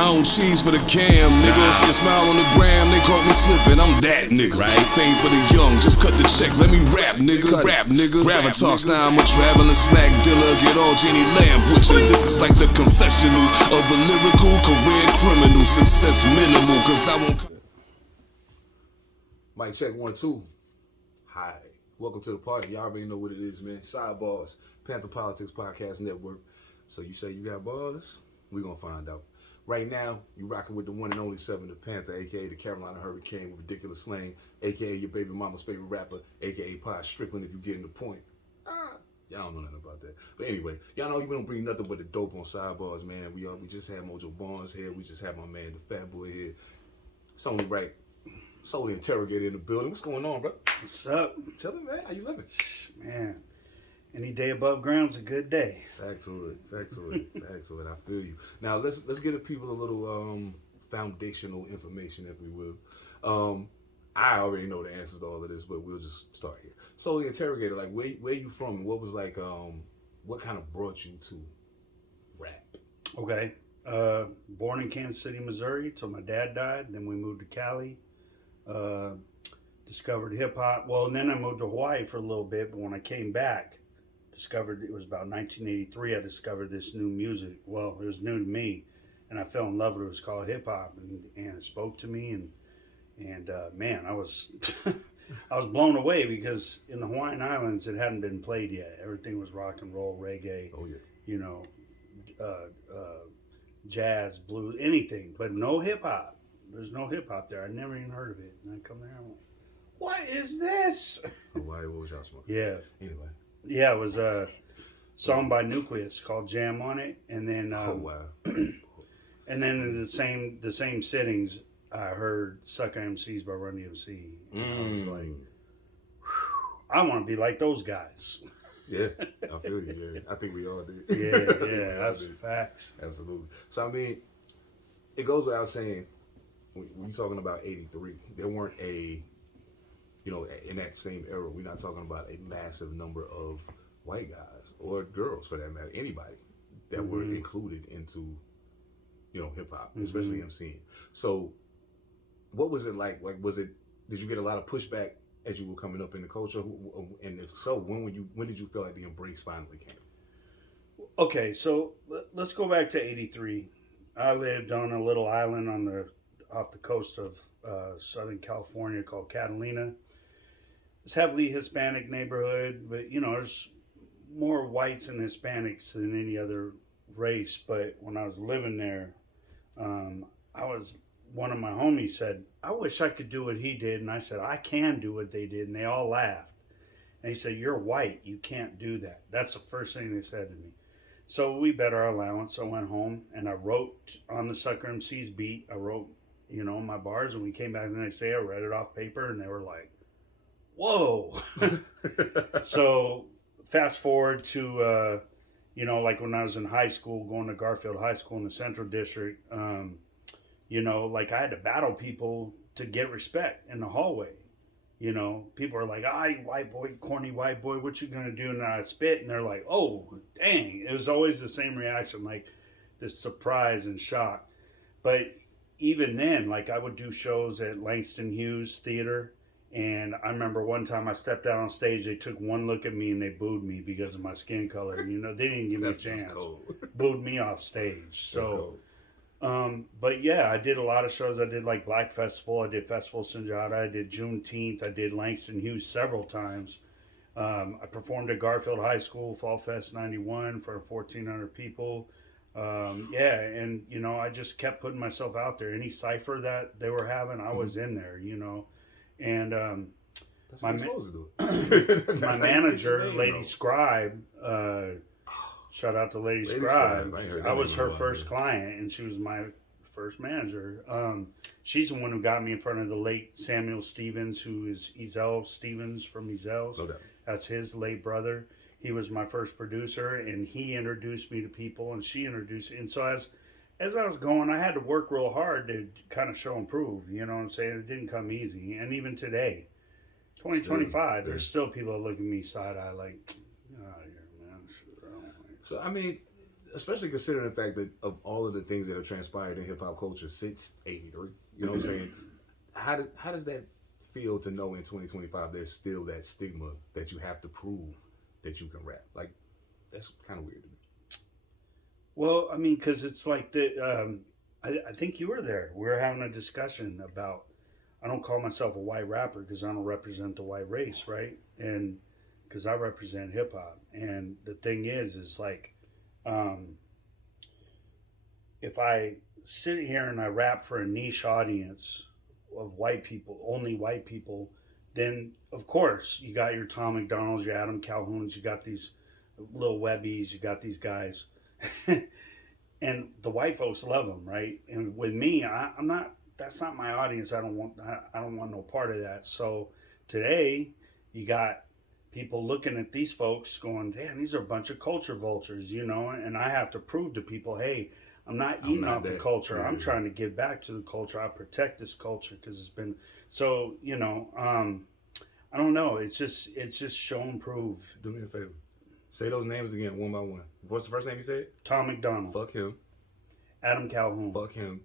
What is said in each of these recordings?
I don't cheese for the cam, nigga. Your smile on the gram, they caught me slipping. I'm that nigga. Right? Fame for the young, just cut the check. Let me rap, nigga. Rap, nigga. Gravatar style, I'm a traveling smack dealer. Get all Jenny Lamb with you. This is like the confessional of a lyrical career criminal. Success minimal, cause I won't. Mic check 1 2. Hi. Welcome to the party. Y'all already know what it is, man. Side Barz, Pantha Politix Network. So you say you got bars? We gonna find out. Right now, you rocking with the one and only Seven Da Pantha, aka the Carolina Hurricane with ridiculous slang, aka your baby mama's favorite rapper, aka Pie Strickland if you getting the point. Y'all don't know nothing about that. But anyway, y'all know we don't bring nothing but the dope on Side Barz, man. We just had Mojo Barnes here. We just had my man, the Fat Boy here. It's only right. Solely Interrogator in the building. What's going on, bro? What's up? Chillin', man. How you living? Man, any day above ground's a good day. Fact to it. Fact to it. I feel you. Now let's give the people a little foundational information, if we will. I already know the answers to all of this, but we'll just start here. So the Interrogator, like where you from? And what was like what kind of brought you to rap? Okay. Born in Kansas City, Missouri till my dad died. Then we moved to Cali. Discovered hip hop. Well, and then I moved to Hawaii for a little bit, but when I came back, discovered it was about 1983. I discovered this new music. Well, it was new to me, and I fell in love with it. It was called hip hop, and it spoke to me. And man, I was I was blown away because in the Hawaiian Islands it hadn't been played yet. Everything was rock and roll, reggae. Oh yeah. You know, jazz, blues, anything, but no hip hop. There's no hip hop there. I never even heard of it. And I come there, I'm like, what is this? Hawaii, what was y'all smoking? Yeah. Anyway. Yeah, it was a song by Nucleus called Jam on it. And then Oh wow. and then in the same sittings I heard Sucker MCs by Run DMC. I was like, I want to be like those guys. Yeah, I feel you. Yeah, I think we all did. Yeah, that's facts. Absolutely. So I mean, it goes without saying, when you're talking about 83, there weren't in that same era, we're not talking about a massive number of white guys or girls, for that matter, anybody that were included into, hip hop, especially MCing. So, what was it like? Like, did you get a lot of pushback as you were coming up in the culture? And if so, when did you feel like the embrace finally came? Okay, so let's go back to 83. I lived on a little island off the coast of Southern California called Catalina. It's a heavily Hispanic neighborhood, but there's more whites and Hispanics than any other race. But when I was living there, one of my homies said, I wish I could do what he did. And I said, I can do what they did. And they all laughed. And he said, you're white. You can't do that. That's the first thing they said to me. So we bet our allowance. I went home and I wrote on the Sucker MC's beat. I wrote, my bars. And we came back the next day. I read it off paper and they were like, whoa. So fast forward to, like when I was in high school, going to Garfield High School in the Central District, like I had to battle people to get respect in the hallway. People are like, white boy, corny white boy, what you gonna do? And I spit, and they're like, oh, dang. It was always the same reaction, like this surprise and shock. But even then, like I would do shows at Langston Hughes Theater, and I remember one time I stepped out on stage, they took one look at me and they booed me because of my skin color. They didn't give me a chance. Booed me off stage. So. But yeah, I did a lot of shows. I did like Black Festival. I did Festival Sunjata. I did Juneteenth. I did Langston Hughes several times. I performed at Garfield High School, Fall Fest 91 for 1,400 people. And I just kept putting myself out there. Any cypher that they were having, I was in there, and, That's what you're supposed to do. my manager, Lady Scribe, shout out to Lady Scribe. I was her first client, and she was my first manager. She's the one who got me in front of the late Samuel Stevens, who is Ezel Stevens from Ezel's. Okay. That's his late brother. He was my first producer, and he introduced me to people, and she introduced me. And so as I was going, I had to work real hard to kind of show and prove. You know what I'm saying? It didn't come easy. And even today, 2025, there's still people that look at me side-eye like, get out of here, man. So, I mean, especially considering the fact that of all of the things that have transpired in hip hop culture since '83. You know what I'm saying? How does that feel to know in 2025 there's still that stigma that you have to prove that you can rap? Like, that's kind of weird to me. Well, I mean, because it's like I think you were there. We were having a discussion about. I don't call myself a white rapper because I don't represent the white race, right? And because I represent hip hop. And the thing is like, if I sit here and I rap for a niche audience of white people, only white people, then of course you got your Tom McDonald's, your Adam Calhouns, you got these Lil Webbies, you got these guys, and the white folks love them, right? And with me, I'm not. That's not my audience. I don't want no part of that. So today, you got people looking at these folks going, damn, these are a bunch of culture vultures, you know? And I have to prove to people, hey, I'm not eating off the culture. Yeah. I'm trying to give back to the culture. I protect this culture because it's been, so, you know, I don't know. It's just show and prove. Do me a favor. Say those names again, one by one. What's the first name you said? Tom McDonald. Fuck him. Adam Calhoun. Fuck him.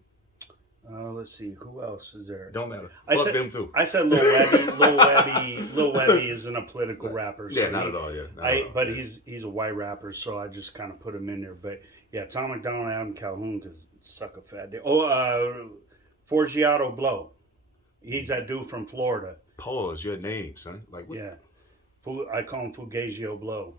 Let's see, who else is there? Don't matter. Fuck them too. I said Lil Webby. Lil Webby isn't a political rapper. So yeah, not at all. Yeah, but he's a white rapper, so I just kind of put him in there. But yeah, Tom McDonald, Adam Calhoun could suck a fat dick. Forgiato Blow. He's that dude from Florida. Pause your name, son. Like what? Yeah, I call him Fugazio Blow.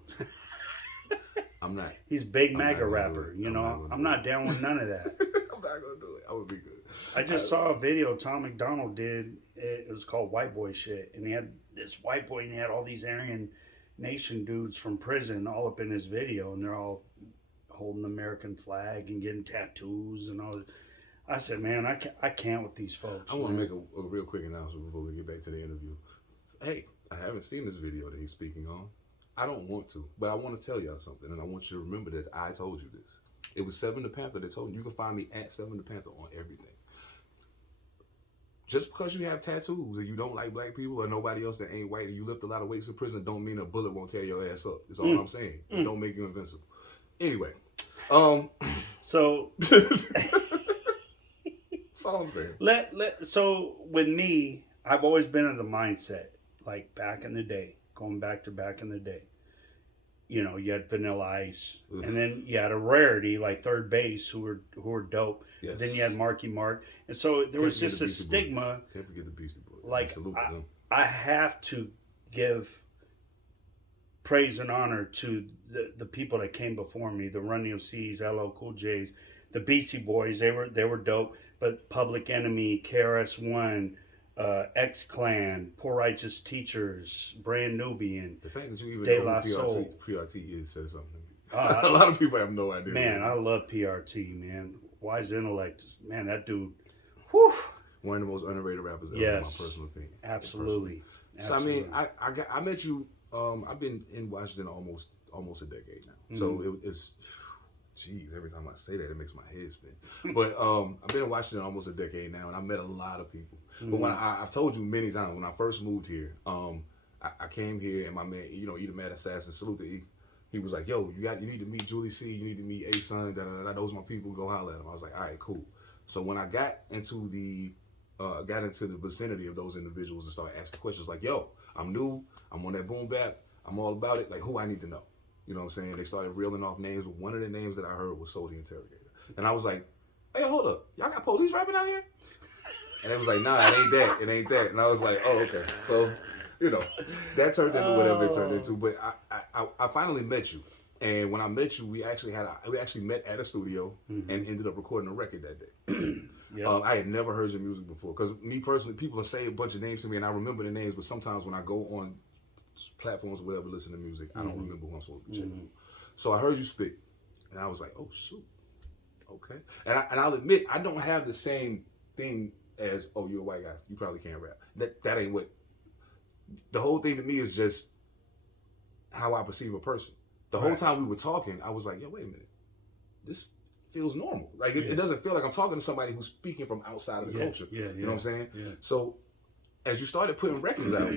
I'm not. He's big MAGA rapper. You know, I'm not down with none of that. I'm not gonna do it. I would be good. I just saw a video Tom McDonald did. It was called White Boy Shit. And he had this white boy and he had all these Aryan Nation dudes from prison all up in his video. And they're all holding the American flag and getting tattoos and all. I said, man, I can't with these folks. I want to make a real quick announcement before we get back to the interview. Hey, I haven't seen this video that he's speaking on. I don't want to, but I want to tell y'all something. And I want you to remember that I told you this. It was Seven Da Pantha that told you. You can find me at Seven Da Pantha on everything. Just because you have tattoos and you don't like black people or nobody else that ain't white and you lift a lot of weights in prison don't mean a bullet won't tear your ass up. That's all I'm saying. It don't make you invincible. Anyway. So that's all I'm saying. So with me, I've always been in the mindset, like back in the day, going back in the day. You know, you had Vanilla Ice, and then you had a rarity like Third Base, who were dope. Yes. Then you had Marky Mark, and so there was just a stigma. Can't forget the Beastie Boys. Like I have to give praise and honor to the people that came before me, the Run DMCs, LL Cool J's, the Beastie Boys. They were dope, but Public Enemy, KRS-One. X-Clan, Poor Righteous Teachers, Brand Nubian. The fact that you even know who PRT is says something. A lot of people have no idea. Man, I love PRT, man. Wise Intellect, man, that dude. Whew. One of the most underrated rappers ever, in my personal opinion. Absolutely. So I mean, I met you. I've been in Washington almost a decade now. So it's. Jeez, every time I say that, it makes my head spin. But I've been in Washington almost a decade now, and I met a lot of people. But when I've told you many times, when I first moved here, I came here, and my man, you know, E the Mad Assassin, salute to E. He was like, yo, you need to meet Julie C, you need to meet A-Son, those my people, go holler at him. I was like, all right, cool. So when I got into the vicinity of those individuals and started asking questions like, yo, I'm new, I'm on that boom bap, I'm all about it, like who I need to know. You know what I'm saying? They started reeling off names, but one of the names that I heard was Soul the Interrogator. And I was like, hey, hold up. Y'all got police rapping out here? And it was like, nah, it ain't that. And I was like, oh, okay. So, you know, that turned into whatever it turned into. But I finally met you. And when I met you, we actually met at a studio and ended up recording a record that day. Yep. I had never heard your music before. Because me personally, people will say a bunch of names to me, and I remember the names, but sometimes when I go on platforms or whatever, listen to music, I don't remember who I'm supposed to be checking. So I heard you speak, and I was like, oh shoot, okay. And I'll admit, I don't have the same thing as, oh, you're a white guy, you probably can't rap. That ain't what. The whole thing to me is just how I perceive a person. The whole time we were talking, I was like, yo, wait a minute, this feels normal. Like it doesn't feel like I'm talking to somebody who's speaking from outside of the culture. You know what I'm saying? Yeah. So as you started putting records out,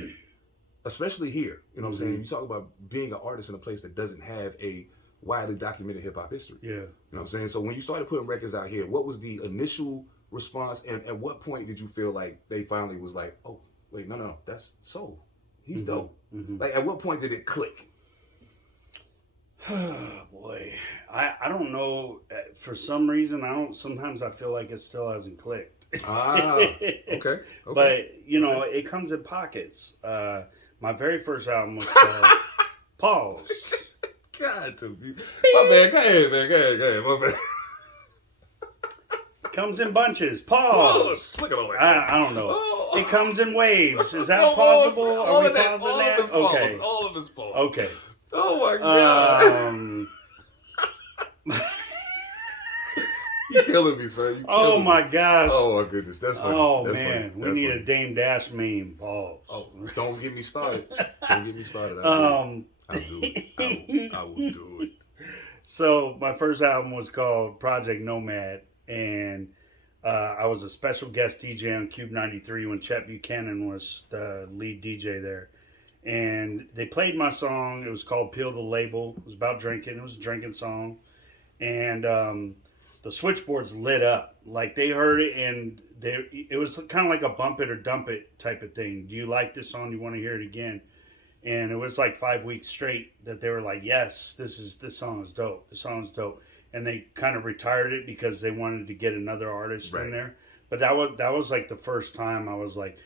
especially here, you know what I'm saying? You talk about being an artist in a place that doesn't have a widely documented hip hop history. Yeah. You know what I'm saying? So when you started putting records out here, what was the initial response, and at what point did you feel like they finally was like, oh, wait, no, that's soul. He's dope. Like, at what point did it click? Oh, boy. I don't know. For some reason, sometimes I feel like it still hasn't clicked. Okay. But, you know, it comes in pockets. My very first album was called Pause. God, to be. My bad. Go ahead. My bad. Comes in bunches. Pause. Look at all that. I don't know. Oh. It comes in waves. Is that Come on, possible? all Are we of that, pausing all that? of his Okay. Pause. All of his pause. Okay. Oh my God. You're killing me, son. You Oh killing my me. gosh. Oh my goodness. That's funny. Oh That's man. funny. We That's need funny. a Dame Dash meme. Pause. Oh, don't get me started. Don't get me started. I'll do it. I will do it. So my first album was called Project Nomad, and I was a special guest DJ on Cube 93 when Chet Buchanan was the lead DJ there. And they played my song. It was called Peel the Label. It was about drinking. It was a drinking song. And the switchboards lit up. Like, they heard it, and it was kind of like a bump it or dump it type of thing. Do you like this song? Do you want to hear it again? And it was like 5 weeks straight that they were like, yes, this song is dope. This song is dope. And they kind of retired it because they wanted to get another artist in there. But that was like the first time I was like,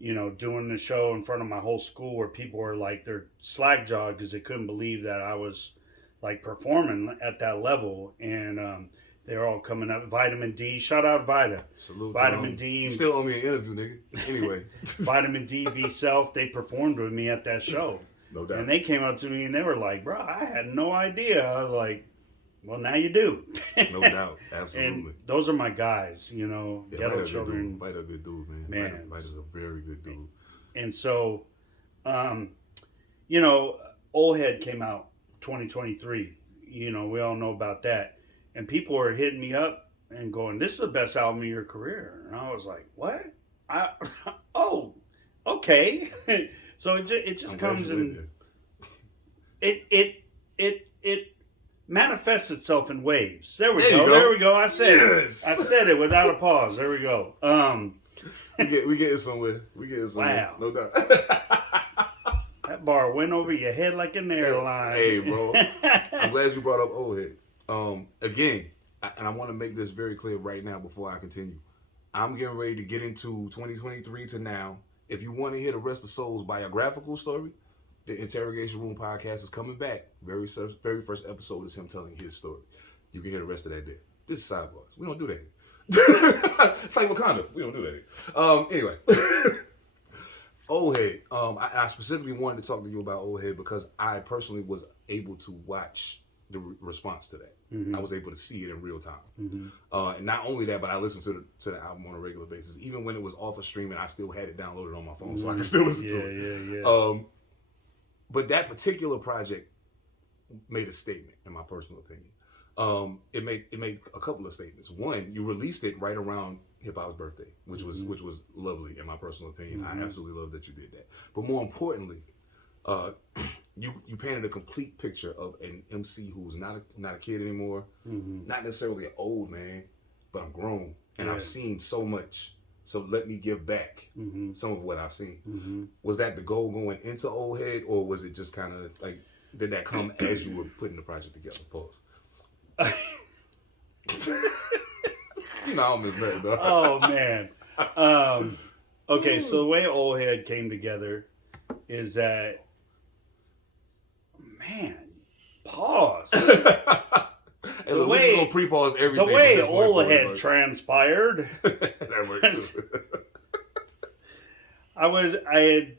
you know, doing the show in front of my whole school where people were like, they're slag jawed because they couldn't believe that I was like performing at that level. And they were all coming up. Vitamin D, shout out Vita. Salute Vitamin D. You still owe me an interview, nigga. Anyway. Vitamin D, Be Self, they performed with me at that show. No doubt. And they came up to me and they were like, bro, I had no idea. I was like, well, now you do. No doubt. Absolutely. And those are my guys, you know, Yeah, Ghetto Vita's Children. Vita's a good dude, man. Man. Vita's a very good dude. And so, you know, Old Head came out 2023. You know, we all know about that. And people were hitting me up and going, this is the best album of your career. And I was like, what? Oh, okay. So it just comes in. It manifests itself in waves. There we go. There we go. I said it. I said it without a pause. There we go. We getting somewhere. Wow. No doubt. That bar went over your head like an airline. Hey, bro. I'm glad you brought up Old Head. Again, and I want to make this very clear right now before I continue. I'm getting ready to get into 2023 to now. If you want to hear the rest of Soul's biographical story, the Interrogation Room podcast is coming back. Very first episode is him telling his story. You can hear the rest of that there. This is Side Barz. We don't do that here. It's like Wakanda. We don't do that here. Anyway. Old Head. I specifically wanted to talk to you about Old Head because I personally was able to watch the response to that. Mm-hmm. I was able to see it in real time. Mm-hmm. And not only that, but I listened to the album on a regular basis. Even when it was off of streaming, I still had it downloaded on my phone, so I could still listen to it. Yeah. But that particular project made a statement, in my personal opinion. It made a couple of statements. One, you released it right around hip hop's birthday, which was lovely, in my personal opinion. I absolutely love that you did that. But more importantly, you painted a complete picture of an MC who's not a kid anymore, not necessarily an old man, but I'm grown and I've seen so much. So let me give back some of what I've seen. Was that the goal going into Old Head, or was it just kind of like, did that come as you were putting the project together? Pause. You know, I don't miss nothing, though. Oh, man. Okay, so the way Old Head came together is that, man, pause. Hey, look, we're just gonna pre-pause everything. The way Old Head transpired. That works too. I had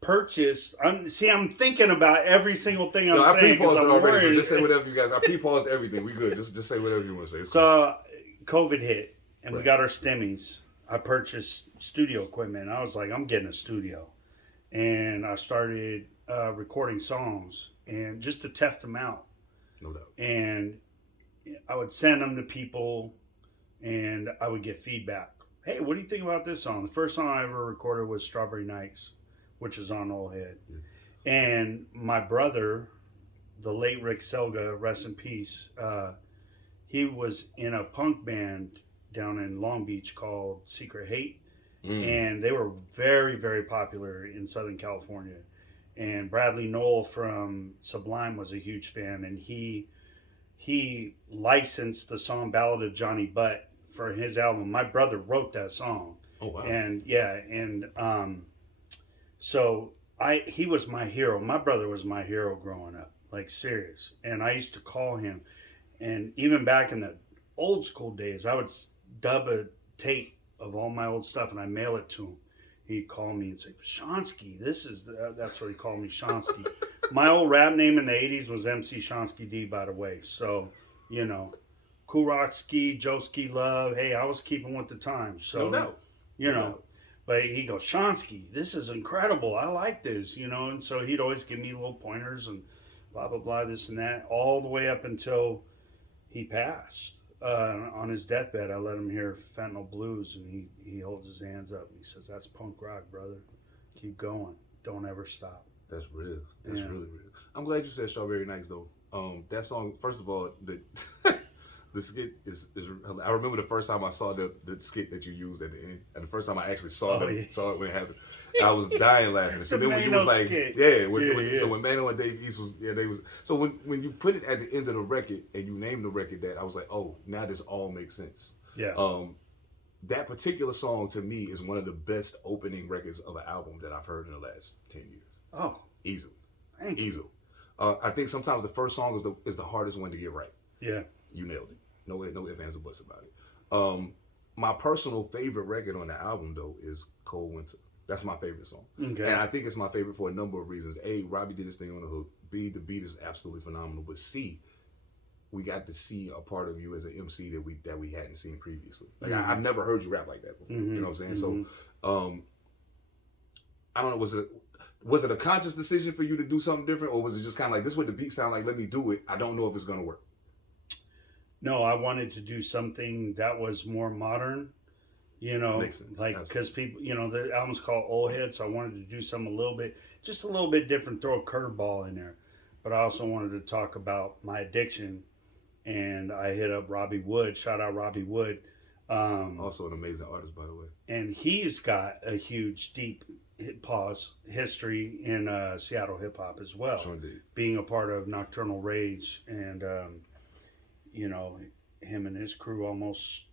purchased. I'm thinking about every single thing I'm saying. I pre-paused it already, so just say whatever you guys. I pre-paused everything. We good. Just say whatever you want to say. So COVID hit, and we got our stimmies. I purchased studio equipment. I was like, I'm getting a studio, and I started recording songs, and just to test them out. No doubt. And I would send them to people, and I would get feedback. Hey, what do you think about this song? The first song I ever recorded was Strawberry Nights, which is on Old Head. Yeah. And my brother, the late Rick Selga, rest in peace. He was in a punk band down in Long Beach called Secret Hate, and they were very, very popular in Southern California. And Bradley Noel from Sublime was a huge fan, and he licensed the song "Ballad of Johnny Butt" for his album. My brother wrote that song. Oh wow! And so he was my hero. My brother was my hero growing up, like serious. And I used to call him, and even back in the old school days, I would dub a tape of all my old stuff and I mail it to him. He'd call me and say, "Shonsky, that's what he called me, Shonsky." My old rap name in the 80s was MC Shonsky D, by the way. So, you know, Cool Rock Ski, Joe Ski Love. Hey, I was keeping with the times. So, No doubt. you know, but he goes, "Shonsky, this is incredible. I like this," you know. And so he'd always give me little pointers and blah, blah, blah, this and that, all the way up until he passed. On his deathbed, I let him hear Fentanyl Blues, and he holds his hands up and he says, "That's punk rock, brother. Keep going. Don't ever stop." That's real. That's really real. I'm glad you said Strawberry Nights though. That song, first of all, the the skit is I remember the first time I saw the skit that you used at the end, and the first time I actually saw it when it happened. I was dying laughing. So then when you was like, so when Mano and Dave East so when you put it at the end of the record and you named the record that, I was like, oh, now this all makes sense. Yeah. That particular song to me is one of the best opening records of an album that I've heard in the last 10 years. Oh, easily, thank you. Easily. I think sometimes the first song is the hardest one to get right. Yeah. You nailed it. No ifs, ands, or buts about it. My personal favorite record on the album though is Cold Winter. That's my favorite song. Okay. And I think it's my favorite for a number of reasons. A, Robbie did his thing on the hook. B, the beat is absolutely phenomenal. But C, we got to see a part of you as an MC that we hadn't seen previously. Like I've never heard you rap like that before. You know what I'm saying? So I don't know, was it a conscious decision for you to do something different, or was it just kind of like, this is what the beat sound like, let me do it, I don't know if it's gonna work? No, I wanted to do something that was more modern, you know, like, because people, you know, the album's called Old Head, so I wanted to do something just a little bit different, throw a curveball in there. But I also wanted to talk about my addiction, and I hit up Robbie Wood, shout out Robbie Wood. Also an amazing artist, by the way. And he's got a huge, deep history in Seattle hip-hop as well. Sure indeed. Being a part of Nocturnal Rage, and you know, him and his crew almost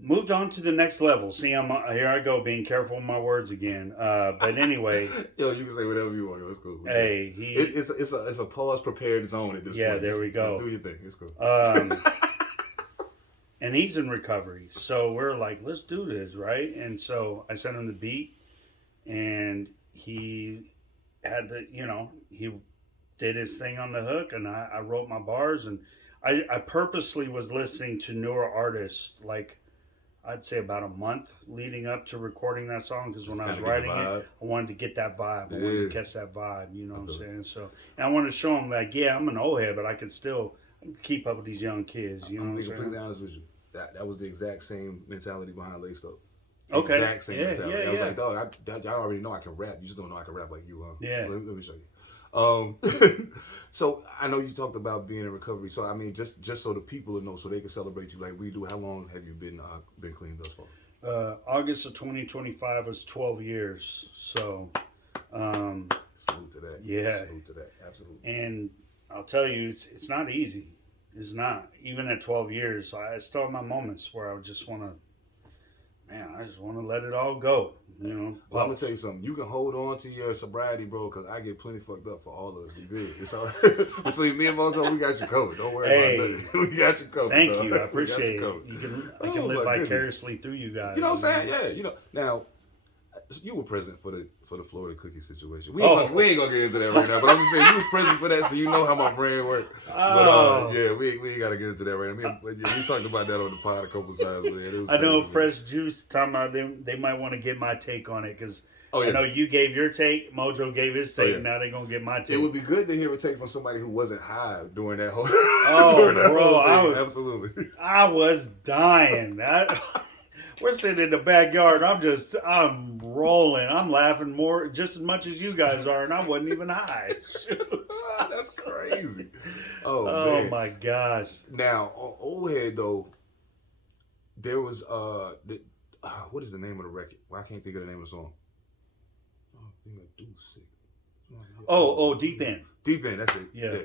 moved on to the next level. See, here I go, being careful with my words again. But anyway, yo, you can say whatever you want. It's cool. Hey, it's a pause prepared zone at this point. Yeah, there we go. Just do your thing. It's cool. And he's in recovery, so we're like, let's do this, right? And so I sent him the beat, and he had he did his thing on the hook, and I wrote my bars, and I purposely was listening to newer artists, like I'd say about a month leading up to recording that song, because when I was writing it, I wanted to get that vibe. I wanted to catch that vibe, you know what I'm saying? So, and I wanted to show them, like, yeah, I'm an old head, but I can still keep up with these young kids, you know what I'm saying? Completely honest with you. That was the exact same mentality behind Laced Up. Okay. Exact same mentality. I was like, dog, y'all already know I can rap. You just don't know I can rap like you, huh? Yeah. Let me show you. So I know you talked about being in recovery. So I mean, just so the people will know, so they can celebrate you like we do. How long have you been clean thus far? August of 2025 was 12 years. So, salute to that. Yeah. Salute to that. Absolutely. And I'll tell you, it's not easy. It's not. Even at 12 years, I still have my moments where I just want to let it all go, you know. Well, I'm going to tell you something. You can hold on to your sobriety, bro, because I get plenty fucked up for all of us. We good. It's all between me and Mojo, we got you covered. Don't worry about nothing. We got you covered. Thank you. I appreciate it. I can live vicariously through you guys. You know what I'm saying? Yeah. You know, now, you were present for the Florida cookie situation. We ain't gonna get into that right now, but I'm just saying you was present for that, so you know how my brain worked. But yeah, we ain't gotta get into that right now. We talked about that on the pod a couple times, man. It was I know crazy, Fresh Juice talking about they might want to get my take on it, because I know you gave your take, Mojo gave his take, now they're gonna get my take. It would be good to hear a take from somebody who wasn't high during that whole. Absolutely. I was dying. We're sitting in the backyard. I'm rolling. I'm laughing just as much as you guys are, and I wasn't even high. Shoot. That's crazy. Oh Oh man. my gosh. Now, on Old Head though, there was what is the name of the record? Well, I can't think of the name of the song. Oh, I think I do sick. Oh, Deep End. Deep End, that's it. Yeah.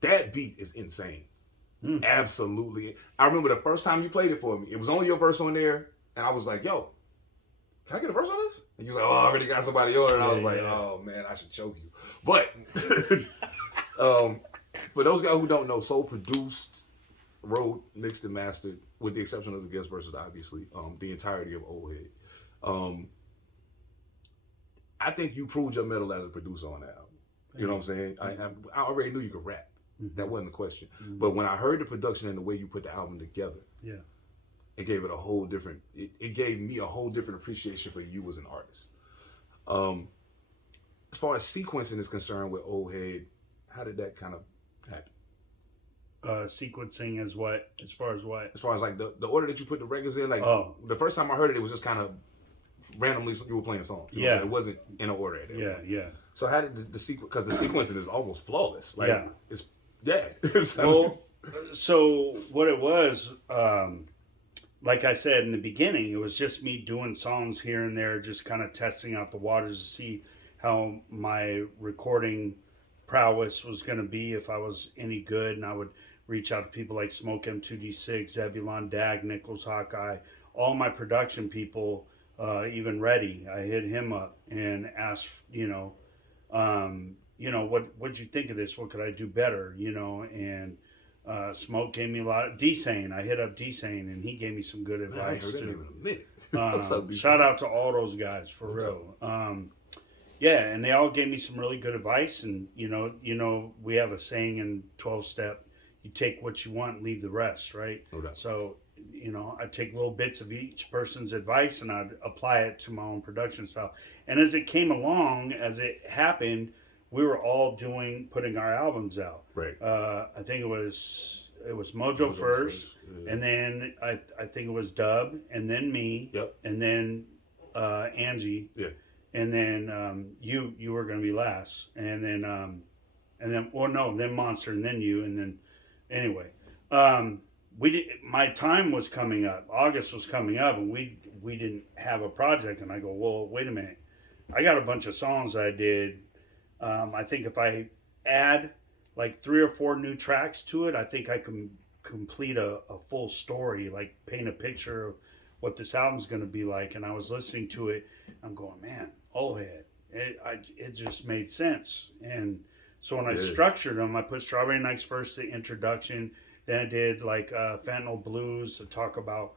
That beat is insane. Absolutely. I remember the first time you played it for me, it was only your verse on there, and I was like, yo, can I get a verse on this? And you was like, oh, I already got somebody on it. And I was like, oh man, I should choke you. But for those guys who don't know, Soul produced, wrote, mixed, and mastered, with the exception of the guest verses, obviously, the entirety of Old Head. I think you proved your mettle as a producer on that album. You know what I'm saying? I already knew you could rap. That wasn't the question. But when I heard the production and the way you put the album together, it gave it a whole different. It gave me a whole different appreciation for you as an artist. As far as sequencing is concerned with Old Head, how did that kind of happen? Sequencing is what? As far as what? As far as like the order that you put the records in, like the first time I heard it, it was just kind of randomly you were playing songs. It wasn't in an order. So how did the sequence? Because the sequencing is almost flawless. Like it's Well, so what it was, like I said in the beginning, it was just me doing songs here and there, just kind of testing out the waters to see how my recording prowess was going to be, if I was any good. And I would reach out to people like Smoke M2D6, Zebulon Dag, Nichols Hawkeye, all my production people, even Reddy. I hit him up and asked, what'd you think of this? What could I do better? And Smoke gave me a lot of D-Sane. I hit up D-Sane and he gave me some good advice. I heard that name in a minute. What's up, shout out to all those guys for real. And they all gave me some really good advice. And we have a saying in 12-step: you take what you want and leave the rest, right? No doubt. So I take little bits of each person's advice and I'd apply it to my own production style. And as it came along, as it happened, we were all putting our albums out. Right. I think it was Mojo first, and then I think it was Dub, and then me, and then Angie, and then you were going to be last, and then then Monster, and then you, and then anyway, my time was coming up. August was coming up, and we didn't have a project, and I go, well, wait a minute, I got a bunch of songs I did. I think if I add like 3 or 4 new tracks to it, I think I can complete a full story, like paint a picture of what this album's going to be like. And I was listening to it, I'm going, man, Old Head, it just made sense. And so when I structured them, I put Strawberry Nights first, the introduction. Then I did like Fentanyl Blues to talk about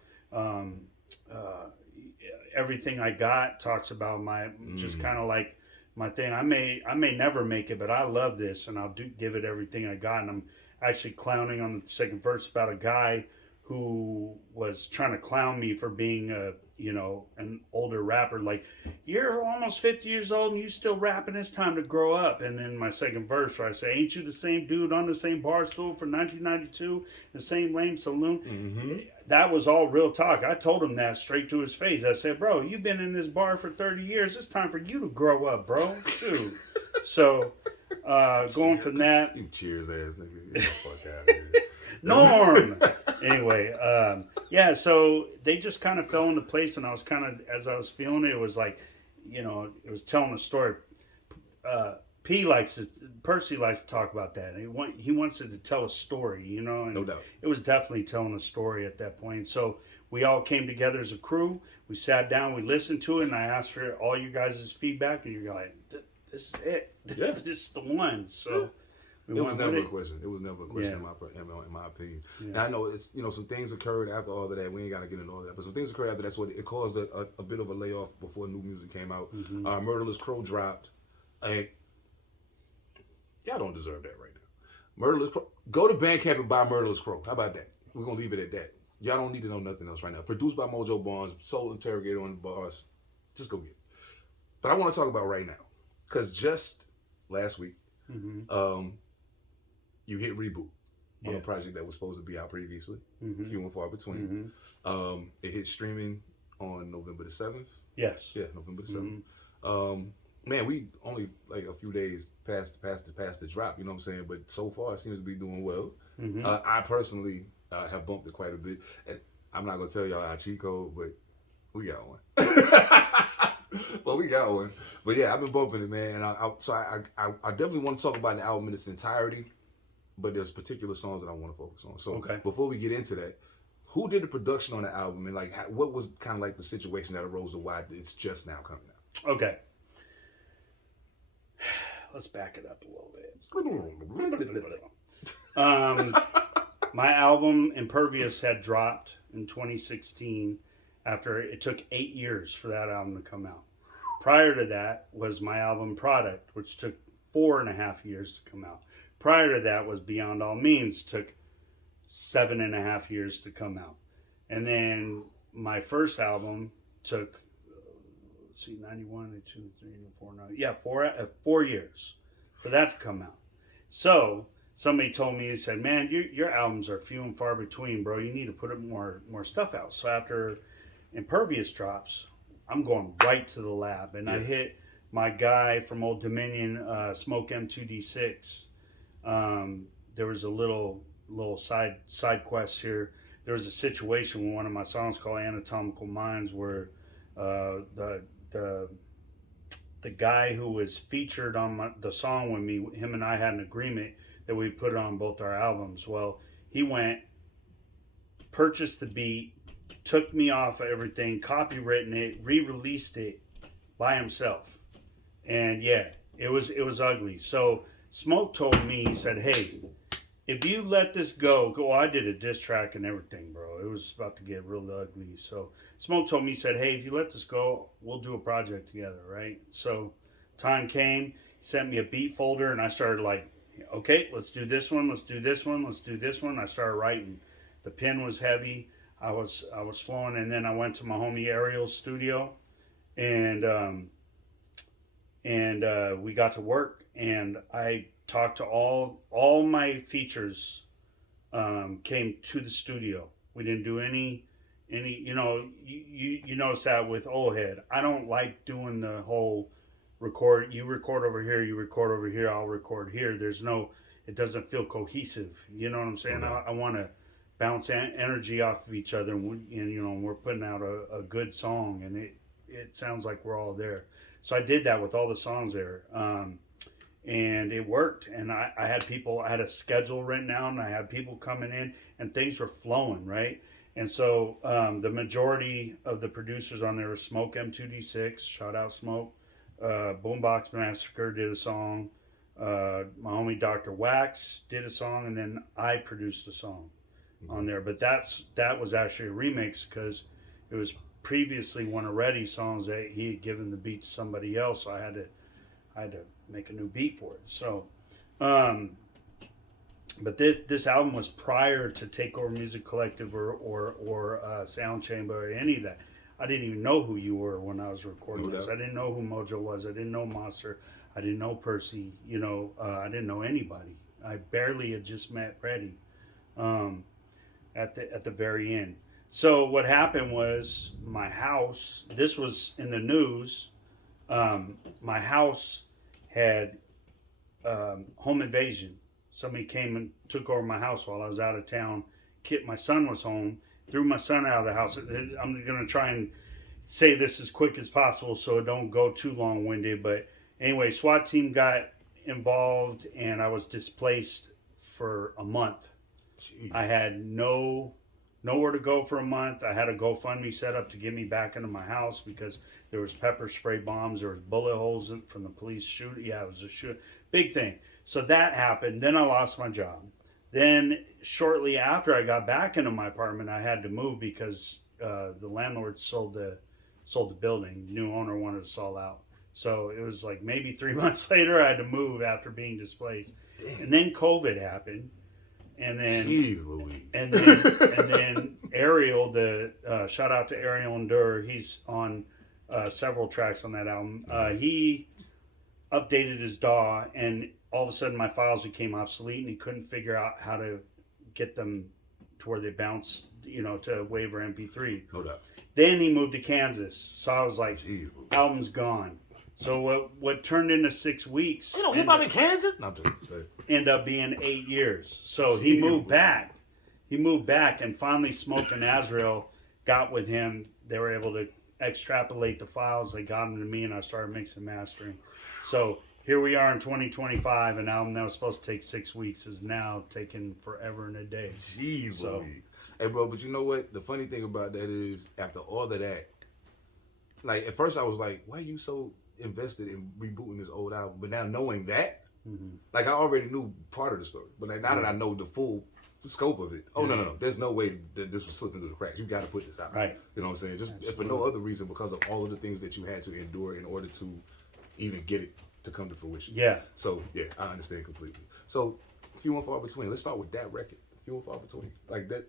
Everything I Got, talks about my just kind of like my thing. I may never make it, but I love this, and I'll give it everything I got. And I'm actually clowning on the second verse about a guy who was trying to clown me for being an older rapper. Like, you're almost 50 years old and you still rapping. It's time to grow up. And then my second verse where I say, ain't you the same dude on the same bar stool for 1992, the same lame saloon? Mm-hmm. That was all real talk. I told him that straight to his face. I said, bro, you've been in this bar for 30 years. It's time for you to grow up, bro. Shoot. So going from that. You cheers ass nigga. Get the fuck out of here. Norm. Anyway, so they just kind of fell into place, and I was kind of, as I was feeling it, it was like, it was telling a story. Percy likes to talk about that. He wants it to tell a story, and no doubt. It was definitely telling a story at that point. So we all came together as a crew. We sat down, we listened to it, and I asked for all you guys' feedback, and you're like, this is it. Yeah. This is the one. So. Yeah. It was never a question. It was never a question in my opinion. Yeah. Now I know it's some things occurred after all of that. We ain't got to get into all that, but some things occurred after that. So it caused a bit of a layoff before new music came out. Mm-hmm. Murderless Crow dropped, and y'all don't deserve that right now. Murderless Crow, go to Bandcamp and buy Murderless Crow. How about that? We're gonna leave it at that. Y'all don't need to know nothing else right now. Produced by Mojo Barnes, Soul Interrogator on the bars. Just go get it. But I want to talk about right now, because just last week, you hit Reboot on a project that was supposed to be out previously, few and far between. It hit streaming on November the 7th. Yes. Yeah, November the 7th. Man, we only like a few days past the drop, you know what I'm saying? But so far, it seems to be doing well. I personally have bumped it quite a bit. And I'm not going to tell y'all our cheat code, but we got one. But we got one. But yeah, I've been bumping it, man. So I definitely want to talk about the album in its entirety, but there's particular songs that I want to focus on. So before we get into that, who did the production on the album, and like what was kind of like the situation that arose to why it's just now coming out? Okay. Let's back it up a little bit. My album Impervious had dropped in 2016 after it took 8 years for that album to come out. Prior to that was my album Product, which took 4.5 years to come out. Prior to that was Beyond All Means, took 7.5 years to come out. And then my first album took 91, 92, 93, 94, 9. Yeah, 4 years for that to come out. So somebody told me, he said, man, your albums are few and far between, bro. You need to put more stuff out. So after Impervious drops, I'm going right to the lab. And I hit my guy from Old Dominion, Smoke M2D6. There was a little side quest here. There was a situation with one of my songs called Anatomical Minds where the guy who was featured on the song with me, him and I had an agreement that we put it on both our albums. Well, he went, purchased the beat, took me off of everything, copywritten it, re-released it by himself. And yeah, it was ugly. So Smoke told me, he said, hey, if you let this go, I did a diss track and everything, bro. It was about to get real ugly. So Smoke told me, he said, hey, if you let this go, we'll do a project together, right? So time came, he sent me a beat folder, and I started like, okay, let's do this one, let's do this one, let's do this one. I started writing. The pen was heavy. I was flowing, and then I went to my homie Ariel's studio, and we got to work, and I talked to all my features came to the studio. We didn't do any you notice that with Old Head. I don't like doing the whole you record over here, you record over here, I'll record here. It doesn't feel cohesive. You know what I'm saying? I want to bounce energy off of each other, and we're putting out a good song, and it sounds like we're all there. So I did that with all the songs there. And it worked, and I had a schedule written down, and I had people coming in, and things were flowing, right? And so the majority of the producers on there were Smoke M2D6, shout out Smoke, Boombox Massacre did a song, my homie Dr. Wax did a song, and then I produced a song on there. But that was actually a remix, because it was previously one of Reddy's songs that he had given the beat to somebody else, so I had to make a new beat for it. So, but this album was prior to Takeover Music Collective or Sound Chamber or any of that. I didn't even know who you were when I was recording this. I didn't know who Mojo was. I didn't know Monster. I didn't know Percy. I didn't know anybody. I barely had just met Reddy at the very end. So what happened was my house. This was in the news. My house had home invasion. Somebody came and took over my house while I was out of town. My son was home. Threw my son out of the house. I'm going to try and say this as quick as possible so it don't go too long-winded. But anyway, SWAT team got involved, and I was displaced for a month. Jeez. I had nowhere to go for a month. I had a GoFundMe set up to get me back into my house because there was pepper spray bombs, there was bullet holes from the police shooting. Yeah, it was a big thing. So that happened. Then I lost my job. Then shortly after I got back into my apartment, I had to move because the landlord sold the building. New owner wanted to sell out. So it was like maybe 3 months later I had to move after being displaced. Damn. And then COVID happened. And then, jeez Louise. And then Ariel, shout out to Ariel Endure. He's on several tracks on that album. He updated his DAW, and all of a sudden my files became obsolete, and he couldn't figure out how to get them to where they bounce, to waiver MP3. No doubt. Then he moved to Kansas, so I was like, Jeez, album's gone. So what turned into 6 weeks? They don't hip hop in Kansas. No, I'm just end up being 8 years. So he moved back. He moved back, and finally Smoke and Azrael got with him. They were able to extrapolate the files. They got them to me, and I started mixing and mastering. So here we are in 2025. An album that was supposed to take 6 weeks is now taking forever and a day. Jeez, So, hey, bro, but you know what? The funny thing about that is, after all of that, like, at first I was like, why are you so invested in rebooting this old album? But now knowing that, like, I already knew part of the story. But like, now that I know the full scope of it, no. There's no way that this was slipping through the cracks. You got to put this out. Right. You know what I'm saying? Just Absolutely. for no other reason, because of all of the things that you had to endure in order to even get it to come to fruition. Yeah. So, yeah, I understand completely. So, Few and Far Between. Let's start with that record. Few and Far Between. Like that.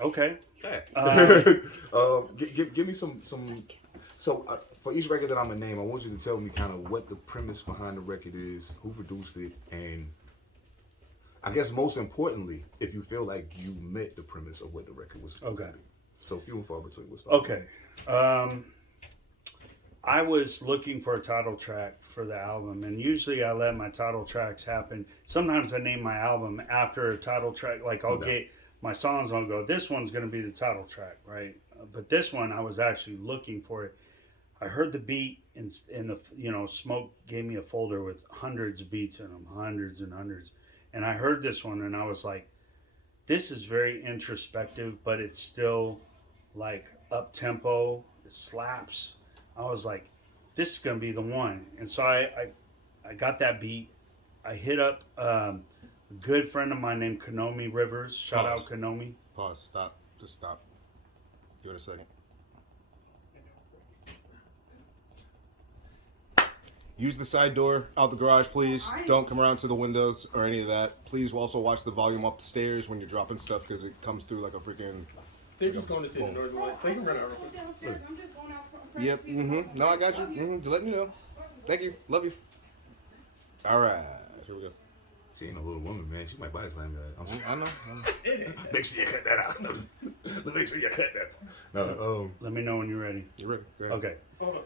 Okay. Give me some. So for each record that I'm gonna name, I want you to tell me kind of what the premise behind the record is, who produced it, and I guess most importantly, if you feel like you met the premise of what the record was supposed to be. So Few and Far Between. We'll start. Okay. I was looking for a title track for the album, and usually I let my title tracks happen. Sometimes I name my album after a title track. Like, I'll get my songs on, go, this one's going to be the title track, right? But this one, I was actually looking for it. I heard the beat, in the, Smoke gave me a folder with hundreds of beats in them, hundreds and hundreds. And I heard this one, and I was like, this is very introspective, but it's still, like, up-tempo. It slaps. I was like, this is going to be the one. And so I got that beat. I hit up a good friend of mine named Konomi Rivers. Shout out Konomi. Pause. Stop. Just stop. Give it a second. Use the side door out the garage, please. Don't come around to the windows or any of that. Please also watch the volume upstairs when you're dropping stuff, because it comes through like a freaking... They're just going to see the Northern Lights. They can run out. Yep. No, I got you. Just let me know. Thank you. Love you. All right. Here we go. She ain't a little woman, man. She might body slam that. I know. Make sure you cut that out. Make sure you cut that. No. Let me know when you're ready. You're ready. Go ahead. Okay. Hold on.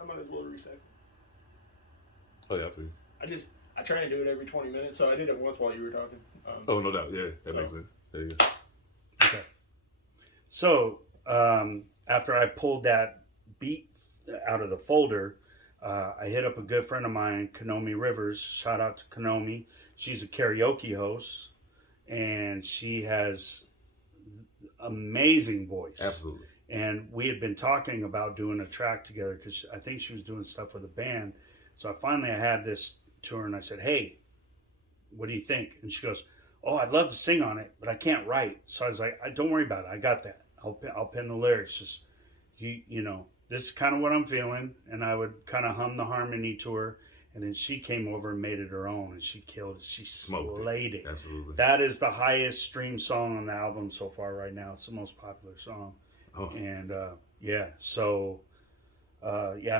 I might as well reset. Oh yeah, I feel you. I try and do it every 20 minutes, so I did it once while you were talking. Oh, no doubt. Yeah, that makes sense. There you go. Okay. So, after I pulled that beat out of the folder, I hit up a good friend of mine, Konomi Rivers. Shout out to Konomi. She's a karaoke host, and she has amazing voice. Absolutely. And we had been talking about doing a track together, because I think she was doing stuff with a band. So I had this to her, and I said, hey, what do you think? And she goes, oh, I'd love to sing on it, but I can't write. So I was like, don't worry about it. I got that. I'll pen the lyrics. Just, this is kind of what I'm feeling. And I would kind of hum the harmony to her. And then she came over and made it her own, and she killed it. She slayed it. Absolutely. That is the highest streamed song on the album so far right now. It's the most popular song. Oh. And,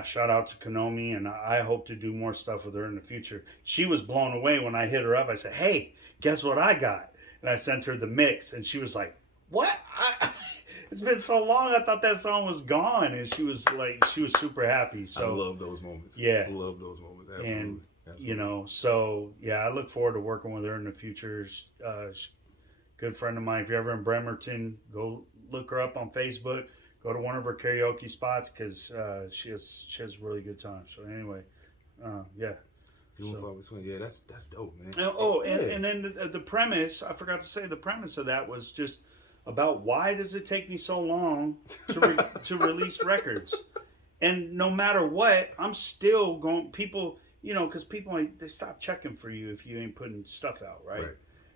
shout out to Konomi, and I hope to do more stuff with her in the future. She was blown away when I hit her up. I said, hey, guess what I got? And I sent her the mix, and she was like, what? It's been so long, I thought that song was gone. And she was super happy. So I love those moments. Yeah. I love those moments. Absolutely. And, Absolutely. I look forward to working with her in the future. Good friend of mine. If you're ever in Bremerton, go look her up on Facebook. Go to one of her karaoke spots, because she has a really good time. So anyway, yeah. Few and Far Between. Yeah, that's dope, man. And then the premise, I forgot to say, the premise of that was just about why does it take me so long to release records? And no matter what, I'm still going, people, because people, they stop checking for you if you ain't putting stuff out, right?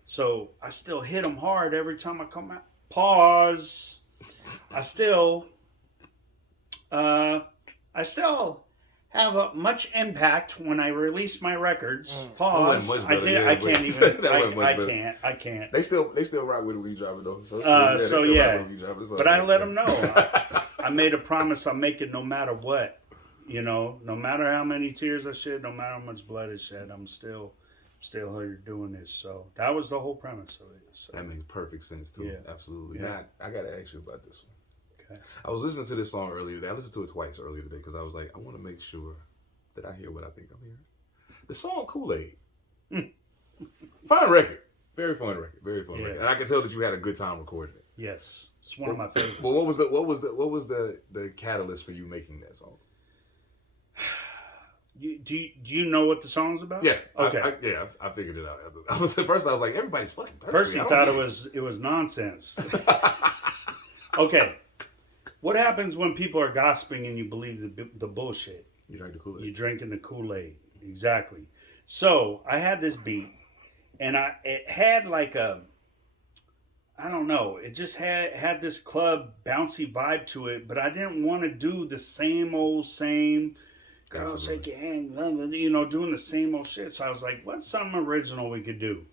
So I still hit them hard every time I come out. Pause. I still have a much impact when I release my records. Pause. I can't even. I can't. They still rock with it when you drop it though. So But I let them know. I made a promise. I'll make it no matter what. No matter how many tears I shed, no matter how much blood I shed, I'm still still here doing this. So that was the whole premise of it. So. That makes perfect sense too. Yeah. Absolutely. Yeah. Now I gotta ask you about this one. Okay. I was listening to this song earlier today. I listened to it twice earlier today because I was like, I want to make sure that I hear what I think I'm hearing. The song Kool-Aid. Fine record. Very fun record. Very fun record. And I can tell that you had a good time recording it. Yes, it's one of my favorites. Well, what was the catalyst for you making that song? Do you know what the song's about? Yeah. Okay. I figured it out. At first I was like, everybody's fucking thirsty. First he thought it was nonsense. Okay. What happens when people are gossiping and you believe the bullshit? You drank the Kool-Aid. You're drinking the Kool-Aid. Exactly. So I had this beat, and it had like a, I don't know, it just had this club bouncy vibe to it, but I didn't want to do the same girl shake your hand, doing the same old shit. So I was like, what's something original we could do?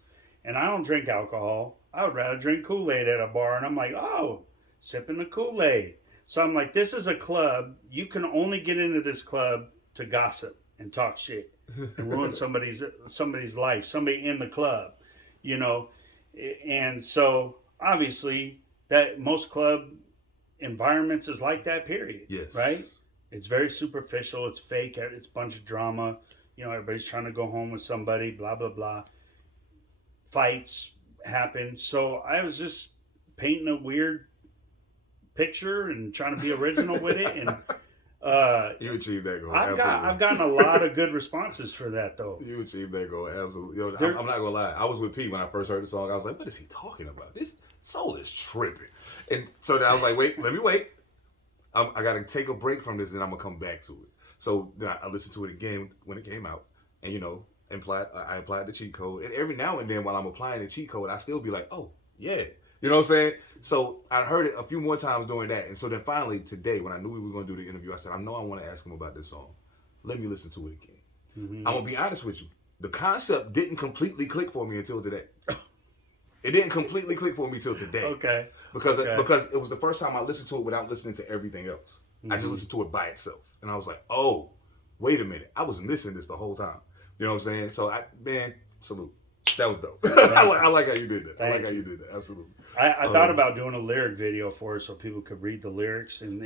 And I don't drink alcohol. I would rather drink Kool-Aid at a bar. And I'm like, oh, sipping the Kool-Aid. So I'm like, this is a club. You can only get into this club to gossip and talk shit and ruin somebody's life, somebody in the club, And so obviously that most club environments is like that, period. Yes. Right? It's very superficial. It's fake. It's a bunch of drama. Everybody's trying to go home with somebody, blah, blah, blah. Fights happen. So I was just painting a weird picture and trying to be original with it. And you achieved that goal. I've gotten a lot of good responses for that, though. You achieved that goal, absolutely. I'm not gonna lie. I was with Pete when I first heard the song. I was like, "What is he talking about? This soul is tripping." And so then I was like, "Wait, let me wait. I gotta take a break from this, and I'm gonna come back to it." So then I listened to it again when it came out, and I applied the cheat code. And every now and then, while I'm applying the cheat code, I still be like, "Oh yeah." You know what I'm saying? So I heard it a few more times during that. And so then finally today, when I knew we were going to do the interview, I said, I know I want to ask him about this song. Let me listen to it again. Mm-hmm. I'm going to be honest with you. The concept didn't completely click for me until today. It didn't completely click for me till today. Okay. Because it was the first time I listened to it without listening to everything else. Mm-hmm. I just listened to it by itself. And I was like, oh, wait a minute. I was missing this the whole time. You know what I'm saying? So, salute. That was dope. I like how you did that. I like how you did that. Absolutely. I thought about doing a lyric video for it so people could read the lyrics and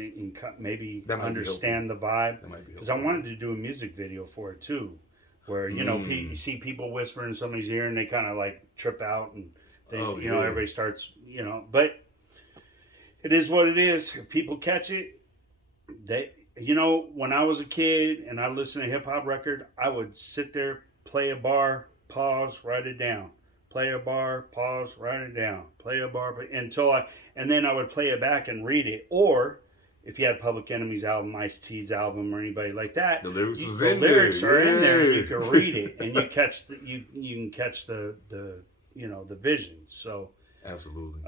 maybe understand the vibe. Because I wanted to do a music video for it too, where you see people whispering in somebody's ear and they kind of like trip out and everybody starts But it is what it is. If people catch it, when I was a kid and I listened to a hip hop record, I would sit there, play a bar, pause, write it down. Play a bar, pause, write it down. Play a bar, and then I would play it back and read it. Or if you had Public Enemy's album, Ice-T's album, or anybody like that, the lyrics are in there. And you can read it, and you catch you can catch the vision. So absolutely.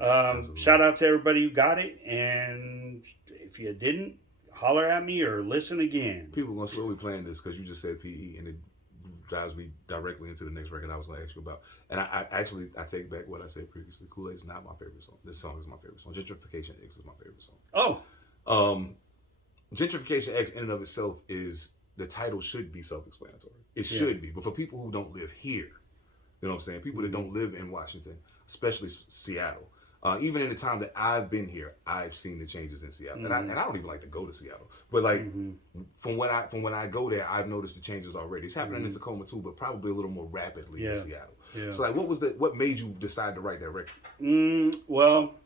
Shout out to everybody who got it, and if you didn't, holler at me or listen again. People are gonna slowly playing this because you just said PE, and it drives me directly into the next record I was going to ask you about. And I take back what I said previously. Kool-Aid is not my favorite song. This song is my favorite song. Gentrification X is my favorite song. Oh. Gentrification X in and of itself the title should be self-explanatory. It should be. But for people who don't live here, you know what I'm saying? People that don't live in Washington, especially Seattle, even in the time that I've been here, I've seen the changes in Seattle, and I don't even like to go to Seattle. But from when I go there, I've noticed the changes already. It's happening in Tacoma too, but probably a little more rapidly in Seattle. Yeah. So what made you decide to write that record? Well,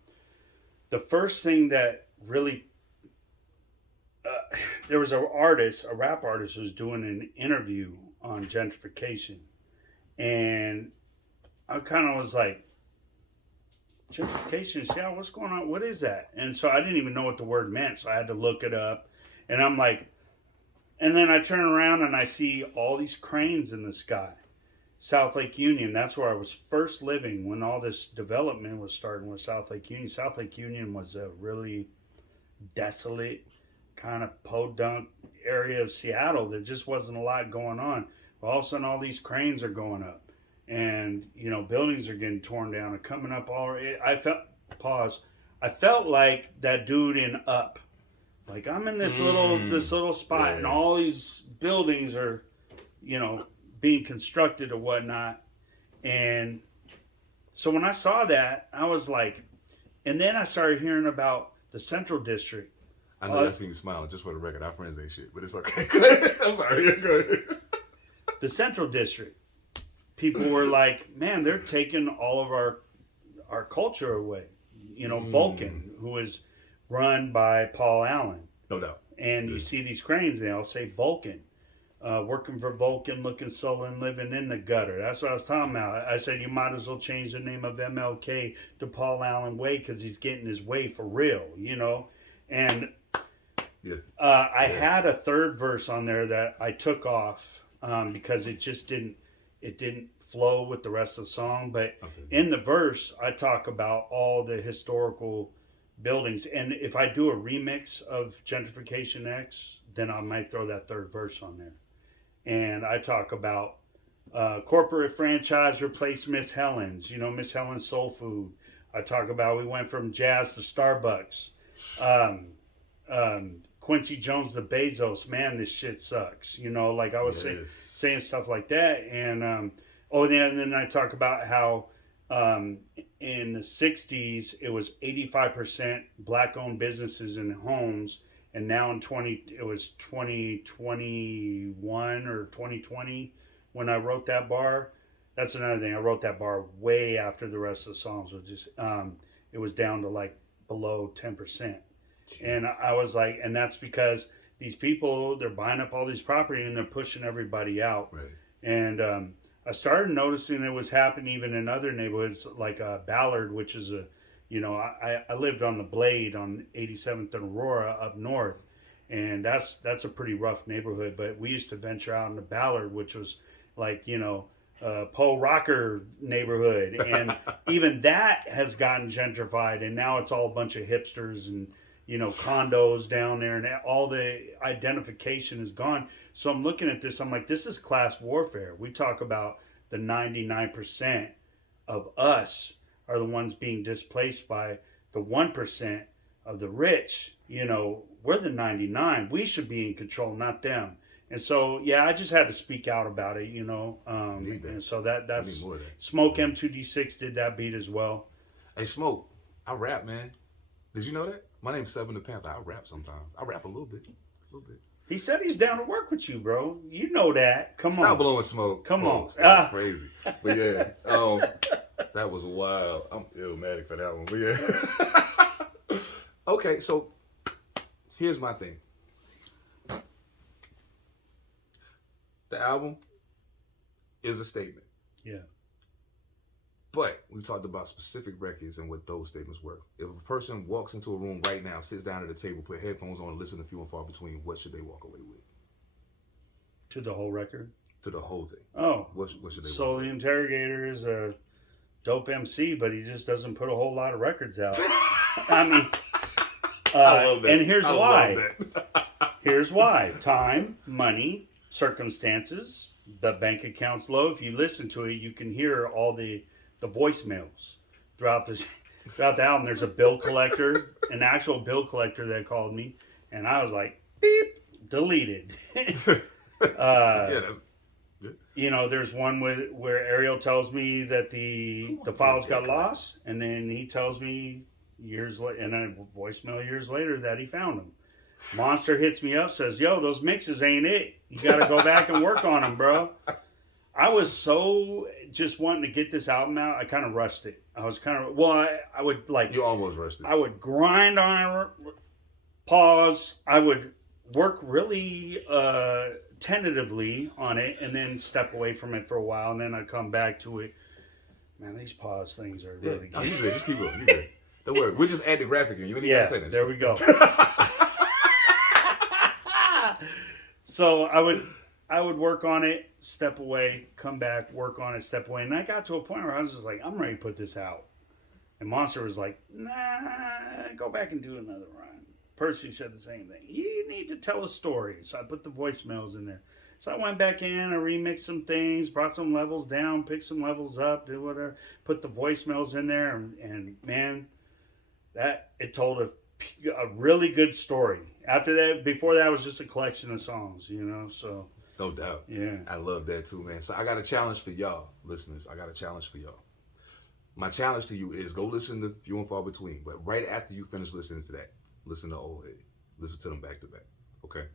the first thing that really there was a rap artist who was doing an interview on gentrification, and I kind of was like, gentrification, Seattle, what's going on? What is that? And so I didn't even know what the word meant, so I had to look it up. And I'm like, and then I turn around and I see all these cranes in the sky. South Lake Union, that's where I was first living when all this development was starting with South Lake Union. South Lake Union was a really desolate, kind of podunk area of Seattle. There just wasn't a lot going on. All of a sudden, all these cranes are going up. And, buildings are getting torn down and coming up I felt like that dude in Up. Like, I'm in this little spot, and all these buildings are, being constructed or whatnot. And so when I saw that, I was like, and then I started hearing about the Central District. I know I seen you smiling. Just for the record, our friends ain't shit, but it's okay. Go ahead. I'm sorry. Go ahead. The Central District. People were like, man, they're taking all of our culture away. You know, Vulcan, who is run by Paul Allen. No doubt. And you see these cranes, they all say Vulcan. Working for Vulcan, looking sullen, living in the gutter. That's what I was talking about. I said you might as well change the name of MLK to Paul Allen Way because he's getting his way for real, you know. And I had a third verse on there that I took off because it just didn't flow with the rest of the song. But in the verse, I talk about all the historical buildings. And if I do a remix of Gentrification X, then I might throw that third verse on there. And I talk about corporate franchise replaced Miss Helen's, you know, Miss Helen's Soul Food. I talk about we went from jazz to Starbucks. Quincy Jones to Bezos, man, this shit sucks. You know, like I was saying stuff like that. And then I talk about how in the 60s, it was 85% black-owned businesses and homes. And now it was 2021 or 2020 when I wrote that bar. That's another thing. I wrote that bar way after the rest of the songs were just, it was down to like below 10%. Jeez. And I was like, and that's because these people, they're buying up all these property and they're pushing everybody out. Right. And I started noticing it was happening even in other neighborhoods like Ballard, which is I lived on the Blade on 87th and Aurora up north, and that's a pretty rough neighborhood. But we used to venture out into Ballard, which was like, Poe Rocker neighborhood. And even that has gotten gentrified, and now it's all a bunch of hipsters and, condos down there, and all the identification is gone. So I'm looking at this, I'm like, this is class warfare. We talk about the 99% of us are the ones being displaced by the 1% of the rich. We're the 99. We should be in control, not them. And so, I just had to speak out about it, and so that's Smoke M2D6 did that beat as well. Hey, Smoke, I rap, man. Did you know that? My name's Seven Da Pantha. I rap sometimes. I rap a little bit. He said he's down to work with you, bro. You know that. Come on. Stop blowing smoke. Come on. That's crazy. But yeah, that was wild. I'm illmatic for that one. But yeah. Okay, so here's my thing. The album is a statement. Yeah. But we talked about specific records and what those statements were. If a person walks into a room right now, sits down at a table, put headphones on, and listen to Few and Far Between, what should they walk away with? To the whole record? To the whole thing. Oh. What should they walk away with? So the Interrogator is a dope MC, but he just doesn't put a whole lot of records out. I mean, I love that. And here's why. Here's why. Time, money, circumstances, the bank account's low. If you listen to it, you can hear all the voicemails throughout the album. There's a bill collector, an actual bill collector that called me, and I was like, beep, deleted. That's good. There's one where Ariel tells me that the files got lost, and then he tells me years later, and a voicemail years later that he found them. Monster hits me up, says, yo, those mixes ain't it. You got to go back and work on them, bro. I was so just wanting to get this album out, I kind of rushed it. I was kind of, I would like... You almost rushed it. I would grind on it, pause. I would work really tentatively on it and then step away from it for a while, and then I'd come back to it. Man, these pause things are really good. You good. Just keep going. You good. Don't worry. We'll just add the graphic in. You don't even have to say that. There we go. So I would work on it, step away, come back, work on it, step away. And I got to a point where I was just like, I'm ready to put this out. And Monster was like, nah, go back and do another run. Percy said the same thing. You need to tell a story. So I put the voicemails in there. So I went back in, I remixed some things, brought some levels down, picked some levels up, did whatever, put the voicemails in there. And man, it told a really good story. After that, before that, was just a collection of songs, so. No doubt. Yeah. I love that too, man. So I got a challenge for y'all, listeners. I got a challenge for y'all. My challenge to you is go listen to Few and Far Between, but right after you finish listening to that, listen to Old Head. Listen to them back to back, okay?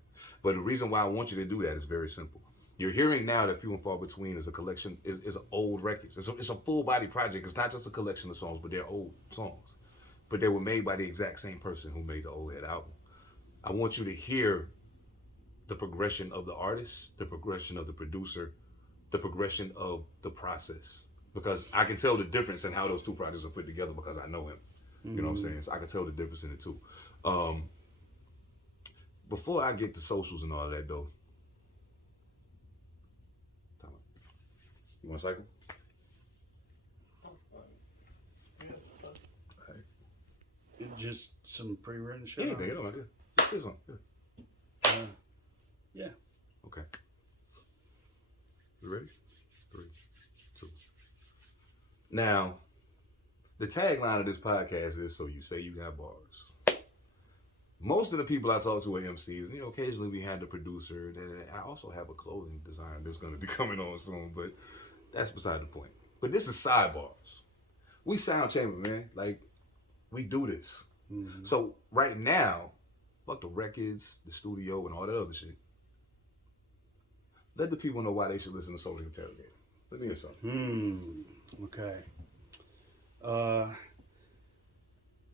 But the reason why I want you to do that is very simple. You're hearing now that Few and Far Between is a collection, is old records. It's a full body project. It's not just a collection of songs, but they're old songs. But they were made by the exact same person who made the Old Head album. I want you to hear the progression of the artist, the progression of the producer, the progression of the process. Because I can tell the difference in how those two projects are put together because I know him. You know what I'm saying? So I can tell the difference in the two. Before I get to socials and all that though, you want a cycle? Just some pre-written shit. Anything, it don't matter. This one. Yeah. Okay. You ready? 3, 2. Now, the tagline of this podcast is "So you say you got bars." Most of the people I talk to are MCs. You know, occasionally we had the producer. I also have a clothing designer that's going to be coming on soon, but that's beside the point. But this is Side Barz. We sound chamber, man. Like, we do this. Mm-hmm. So right now, fuck the records, the studio, and all that other shit. Let the people know why they should listen to Soul Interrogator. Let me hear something. Okay.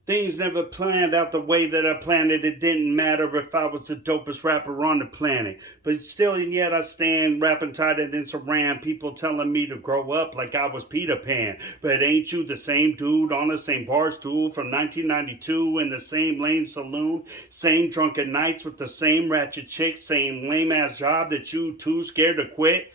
Things never planned out the way that I planned it. It didn't matter if I was the dopest rapper on the planet. But still and yet I stand rapping tighter than Saran. People telling me to grow up like I was Peter Pan. But ain't you the same dude on the same bar stool from 1992 in the same lame saloon? Same drunken nights with the same ratchet chick. Same lame ass job that you too scared to quit.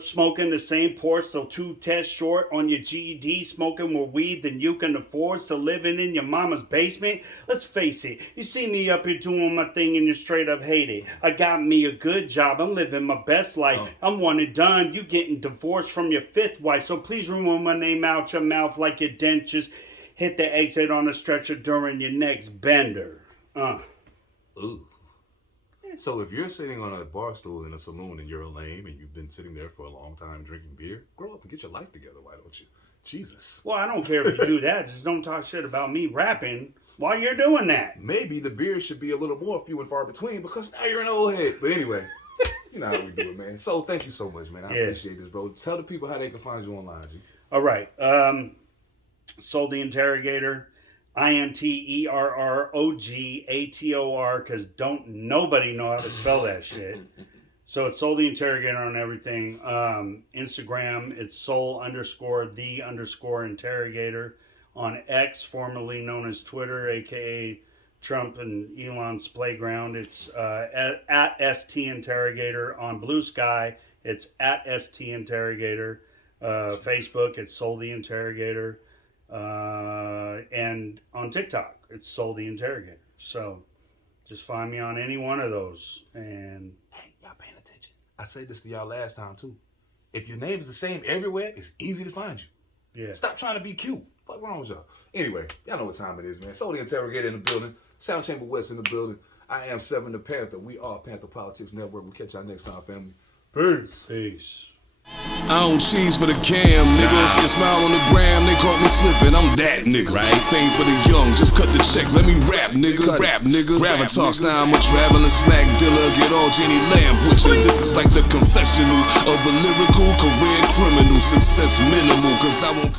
Smoking the same Porsche, so 2 tests short on your GED, smoking more weed than you can afford, so living in your mama's basement. Let's face it, you see me up here doing my thing and you straight up hate it. I got me a good job, I'm living my best life. I'm one and done, you getting divorced from your 5th wife, so please remove my name out your mouth like your dentures. Hit the exit on a stretcher during your next bender. Ooh. So if you're sitting on a bar stool in a saloon and you're lame and you've been sitting there for a long time drinking beer, grow up and get your life together, why don't you? Jesus. Well, I don't care if you do that. Just don't talk shit about me rapping while you're doing that. Maybe the beer should be a little more few and far between because now you're an old head. But anyway, you know how we do it, man. So thank you so much, man. I appreciate this, bro. Tell the people how they can find you online, G. All right. Soul the Interrogator. INTERROGATOR, because don't nobody know how to spell that shit. So it's Soul the Interrogator on everything. Instagram, it's Soul_the_interrogator. On X, formerly known as Twitter, aka Trump and Elon's playground, it's at ST Interrogator. On Blue Sky, it's at ST Interrogator. Facebook, it's Soul the Interrogator. And on TikTok, it's Soul the Interrogator. So just find me on any one of those. And hey, y'all paying attention? I said this to y'all last time too. If your name is the same everywhere, it's easy to find you. Yeah. Stop trying to be cute. Fuck wrong with y'all? Anyway, y'all know what time it is, man. Soul the Interrogator in the building. Sound Chamber West in the building. I am Seven Da Pantha. We are Pantha Politix Network. We'll catch y'all next time, family. Peace. Peace. I don't cheese for the cam, niggas. Get smile on the gram, they caught me slipping. I'm that nigga. Right? Fame for the young, just cut the check. Let me rap, nigga. Rap, nigga. Gravatar style, I'm a traveling smack dealer. Get all Jenny Lamb with you. This is like the confessional of a lyrical career criminal. Success minimal, cause I won't.